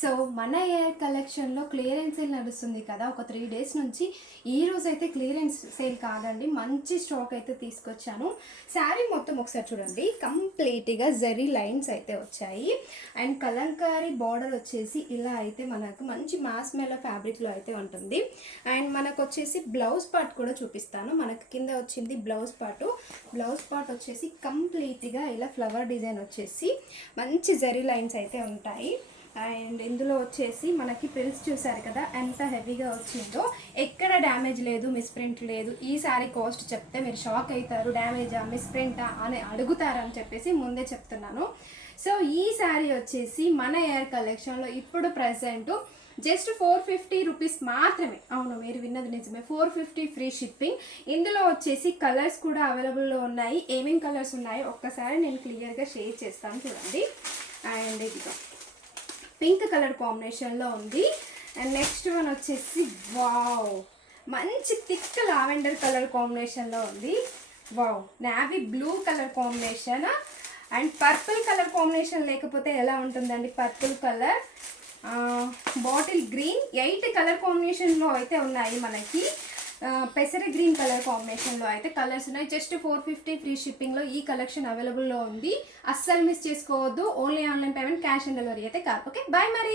So మన air కలెక్షన్లో clearance sale నడుస్తుంది కదా, ఒక 3 days నుంచి. ఈ రోజు అయితే క్లియరెన్స్ సేల్ కాదండి, మంచి స్టాక్ అయితే తీసుకొచ్చాను. శారీ మొత్తం ఒకసారి చూడండి, కంప్లీట్గా జరీ లైన్స్ అయితే వచ్చాయి. అండ్ కలంకారీ బార్డర్ వచ్చేసి ఇలా అయితే మనకు మంచి మాస్ మెలో ఫ్యాబ్రిక్లో అయితే ఉంటుంది. అండ్ మనకు వచ్చేసి బ్లౌజ్ పార్ట్ కూడా చూపిస్తాను. మనకు కింద వచ్చింది బ్లౌజ్ పార్ట్ వచ్చేసి కంప్లీట్గా ఇలా ఫ్లవర్ డిజైన్ వచ్చేసి మంచి జరీ లైన్స్ అయితే ఉంటాయి. అండ్ ఇందులో వచ్చేసి మనకి ప్రిల్స్ చూసారు కదా ఎంత హెవీగా వచ్చిందో, ఎక్కడ డ్యామేజ్ లేదు, మిస్ప్రింట్ లేదు. ఈ శారీ కాస్ట్ చెప్తే మీరు షాక్ అవుతారు, డ్యామేజా మిస్ప్రింటా అని అడుగుతారని చెప్పేసి ముందే చెప్తున్నాను. సో ఈ శారీ వచ్చేసి మన ఎయిర్ కలెక్షన్లో ఇప్పుడు ప్రజెంట్ జస్ట్ 450 రూపీస్ మాత్రమే. అవును, మీరు విన్నది నిజమే, 450 ఫ్రీ షిప్పింగ్. ఇందులో వచ్చేసి కలర్స్ కూడా అవైలబుల్లో ఉన్నాయి. ఏమేమి కలర్స్ ఉన్నాయో ఒక్కసారి నేను క్లియర్గా షేర్ చేస్తాను చూడండి. అండ్ ఇదిగో పింక్ కలర్ కాంబినేషన్లో ఉంది. అండ్ నెక్స్ట్ వన్ వచ్చేసి వావ్, మంచి థిక్ లావెండర్ కలర్ కాంబినేషన్లో ఉంది. Wow, navy blue colour combination and purple colour combination లేకపోతే ఎలా ఉంటుందండి. Purple colour, bottle green, 8 colour కాంబినేషన్లో అయితే ఉన్నాయి మనకి. పెసర గ్రీన్ కలర్ కాంబినేషన్లో అయితే కలర్స్ ఉన్నాయి. జస్ట్ 450 ఫ్రీ షిప్పింగ్లో ఈ కలెక్షన్ అవైలబుల్లో ఉంది. అస్సలు మిస్ చేసుకోవద్దు. Only online payment, cash on delivery అయితే కాదు. ఓకే, బాయ్ మరి.